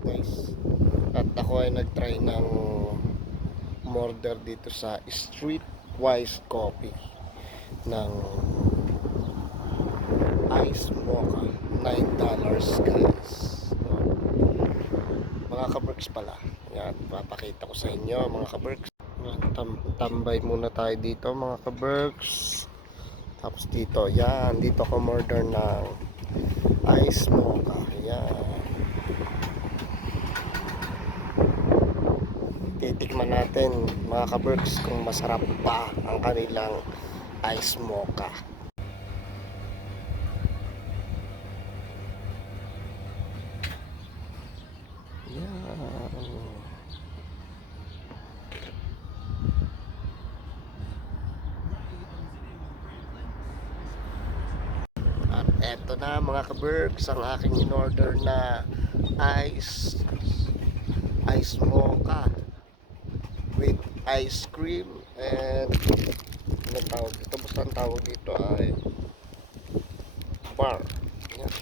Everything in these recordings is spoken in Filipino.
guys, at ako ay nagtry ng order dito sa Streetwise Coffee ng ice mocha, $9 guys. Mga kaberks pala, yan, papakita ko sa inyo mga kaberks. Tambay muna tayo dito mga kaberks. Tapos dito, yan, dito ako order ng ice mocha, yan. Titikman natin mga kaberks kung masarap ba ang kanilang ice mocha. Yan. At eto na mga kaberks ang aking in-order na ice mocha with ice cream and anong tawag dito? Basta ang tawag dito ay bar. Yan.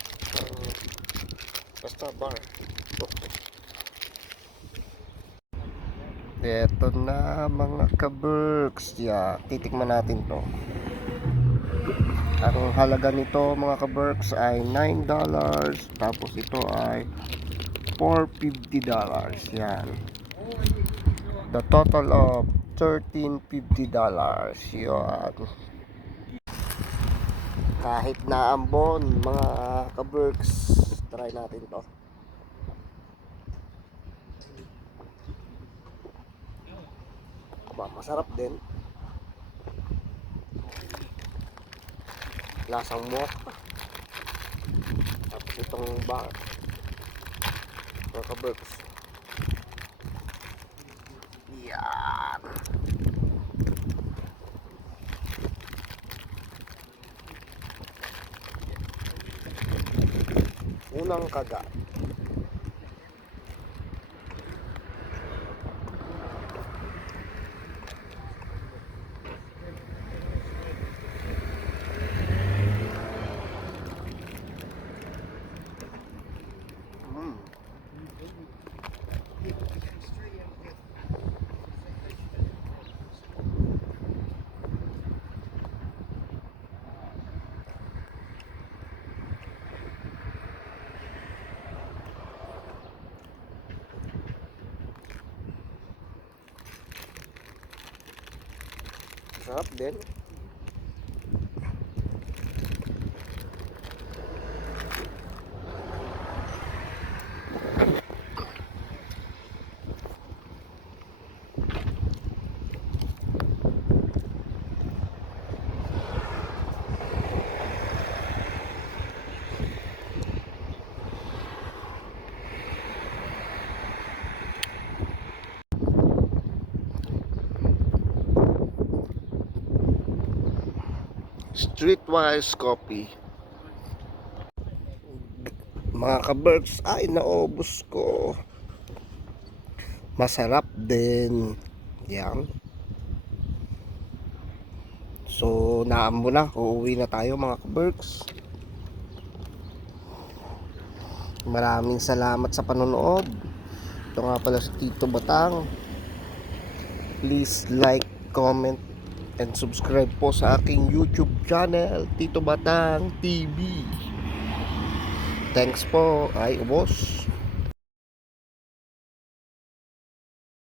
Basta bar. Eto na mga kaberks. Yeah, titikman natin to. Ang halaga nito mga kaberks ay $9. Tapos ito ay $450. Yan. The total of $1350. Yan. Kahit na ambon mga kaberks, try natin to. Masarap din. Lasang mocha. Tapos itong bar mga kaberks. Yan. Unang kagat. Sarap din. Streetwise Coffee. Mga kaberks, ay naubos ko. Masarap din. Yan. So, naambo na. Uuwi na tayo mga kaberks. Maraming salamat sa panonood. Ito nga pala si Tito Batang. Please like, comment, and subscribe po sa aking YouTube channel, Tito Batang TV. Thanks po. Ay, ubos.